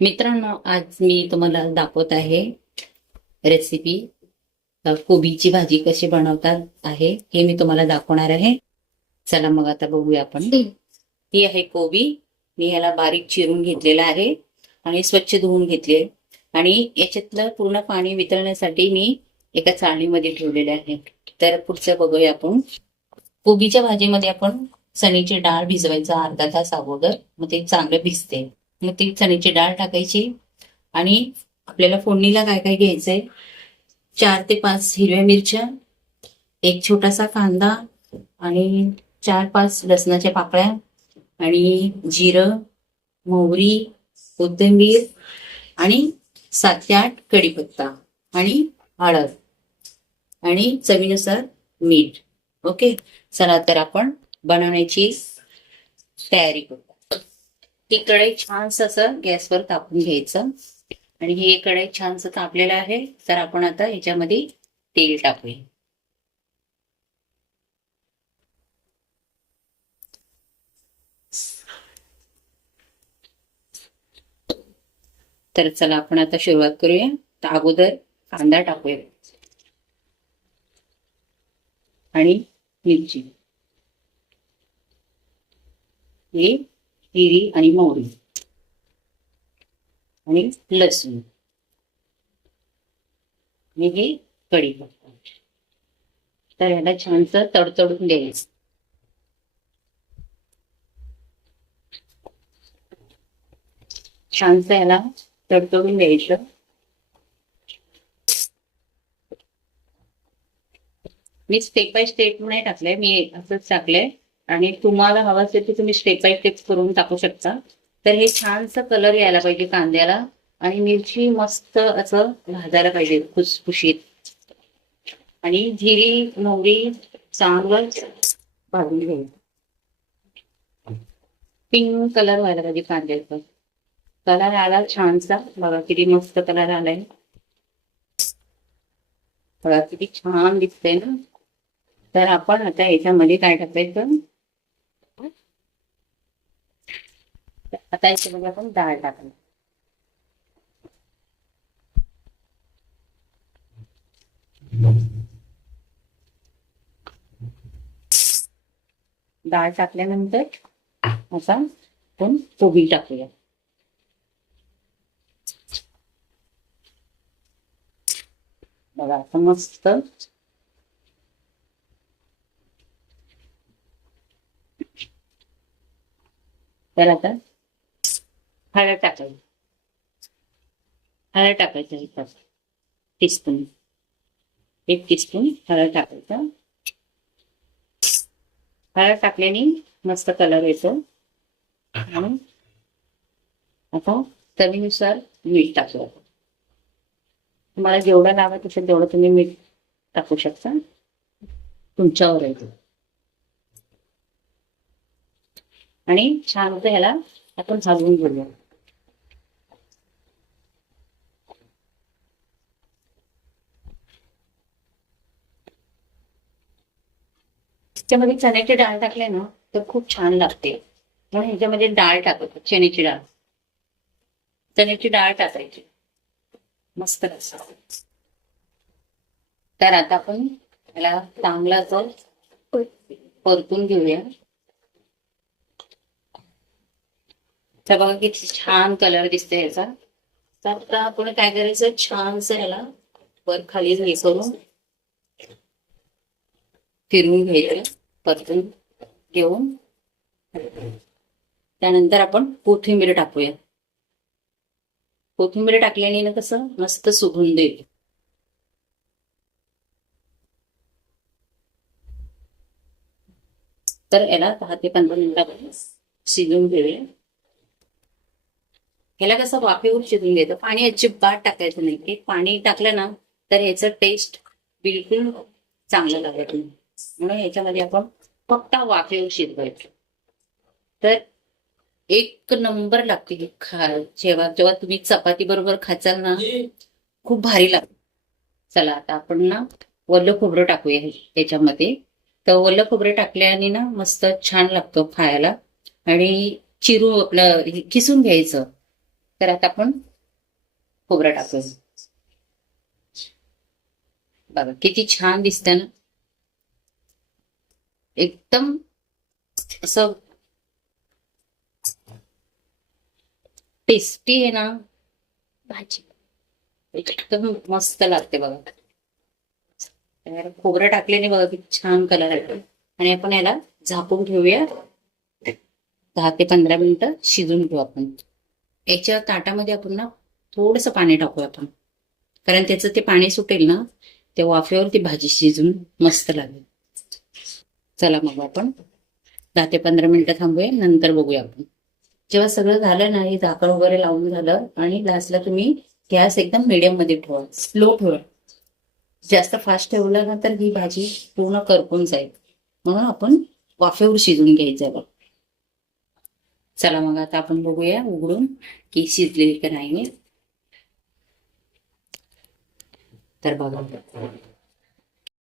मित्रांनो, आज मी तुम्हाला दाखवत आहे रेसिपी कोबीची भाजी कशी बनवतात आहे हे मी तुम्हाला दाखवणार आहे. चला मग आता बघूया आपण. ही आहे कोबी. मी ह्याला बारीक चिरून घेतलेला आहे आणि स्वच्छ धुवून घेतले आणि याच्यातलं पूर्ण पाणी वितळण्यासाठी मी एका चाळणीमध्ये ठेवलेले आहे. तर पुढचं बघूया आपण. कोबीच्या भाजीमध्ये आपण चण्याची डाळ भिजवायचा अर्धा तास अगोदर, मग ते चांगलं भिजते. मग ती चण्याची डाळ टाकायची आणि आपल्याला फोडणीला काय काय घ्यायचंय. 4 ते 5 हिरव्या मिरच्या, एक छोटासा कांदा आणि 4-5 लसणाच्या पाकळ्या आणि जिरं, मोहरी, कोथिंबीर आणि 7 ते 8 कढीपत्ता आणि हळद आणि चवीनुसार मीठ. ओके, चला तर आपण बनवण्याची तयारी करू. ती कढई छानस असं गॅसवर तापून घ्यायचं आणि हे कढई छानस तापलेलं आहे. तर आपण आता ह्याच्यामध्ये तेल टाकूया. तर चला आपण आता सुरुवात करूया. तर अगोदर कांदा टाकूया आणि मिरची, ही जिरी आणि मोहरी आणि लसूण आणि हे कढीपत्ता. तर ह्याला छानसं तडतडून द्यायचं. छानसं ह्याला तडतडून द्यायचं. मी स्टेप बाय स्टेप नाही टाकलंय, मी असंच टाकलंय आणि तुम्हाला हवं असेल तर तुम्ही स्टेप बाय स्टेप करून टाकू शकता. तर हे छानसं कलर यायला पाहिजे कांद्याला आणि मिरची मस्त असं भाजायला पाहिजे खुसखुशीत आणि जिरी मोहरी चांगलं भाजून घ्यायचं. पिंक कलर व्हायला पाहिजे कांद्याचा. कलर आला छानसा, बघा किती मस्त कलर आलाय. बघा किती छान दिसतंय ना. तर आपण आता याच्यामध्ये काय टाकायचं. आता याच्यामध्ये आपण डाळ टाकायची. डाळ टाकल्यानंतर आता आपण कोबी टाकूया. बघा आता मस्त. तर आता हळद टाकायची. हळद टाकायचं एक टीस्पून, 1 टीस्पून हळद टाकायचं. हळद टाकल्याने मस्त कलर येतो. आणि आता चवीनुसार मीठ टाकूया. तुम्हाला जेवढं लागत असेल तेवढं तुम्ही मीठ टाकू शकता, तुमच्यावर आहे. आणि छान होतं, ह्याला आपण भाजून घेऊया. त्यामध्ये चण्याची डाळ टाकले ना तर खूप छान लागते. म्हणून ह्याच्यामध्ये डाळ टाकतो, चण्याची डाळ. चण्याची डाळ टाकायची मस्त लागतं. तर आता आपण याला चांगला असं परतून घेऊया. तर बघा किती छान कलर दिसते याचा. तर आता आपण काय करायचं, छानसं याला वर खाली हे करून फिरवून घ्यायचं, परतून घेऊन. त्यानंतर आपण कोथिंबीर टाकूया. कोथिंबीर टाकल्याने ना कसं मस्त सुगंध येईल. तर याला 10 ते 15 मिनिटात शिजून घेऊया. ह्याला कसं वाफेवर शिजून घ्यायचं, पाणी अजिबात टाकायचं नाही. एक पाणी टाकलं ना तर ह्याचं टेस्ट बिलकुल चांगलं लागत नाही. म्हणून ह्याच्यामध्ये आपण फक्त वाफेवर शिजवायचं. तर एक नंबर लागते जेव्हा जेव्हा तुम्ही चपाती बरोबर खाचाल ना, खूप भारी लागते. चला आता आपण ना ओलं खोबरं टाकूया याच्यामध्ये. तर ओलं खोबरं टाकल्याने ना मस्त छान लागतो खायला. आणि चिरू आपलं किसून घ्यायचं. तर आता आपण खोबरं टाकूया. बघा किती छान दिसतं ना, एकदम असं टेस्टी आहे ना भाजी, एकदम मस्त लागते बघा. खोबरं टाकल्याने बघा किती छान कलर आहे. आणि आपण याला झाकून ठेवूया, 10 ते 15 मिनिटं शिजून घेऊ आपण. याच्या ताटामध्ये आपण ना थोडस पाणी टाकूया आपण, कारण त्याचं ते पाणी सुटेल ना, त्या वाफेवर ती भाजी शिजून मस्त लागेल. चला मग आपण 10 ते 15 मिनिटं थांबूया, नंतर बघूया आपण. जेव्हा सगळं झालं ना, हे झाकण वगैरे लावून झालं आणि लास्टला तुम्ही गॅस एकदम मीडियम मध्ये ठेवा, स्लो ठेवा. जास्त फास्ट ठेवलं ना तर ही भाजी पूर्ण करपून जाईल, म्हणून आपण वाफेवर शिजून घ्यायचं बघ. चला मग आता आपण बघूया उघडून की शिजलेली का नाही. तर बघा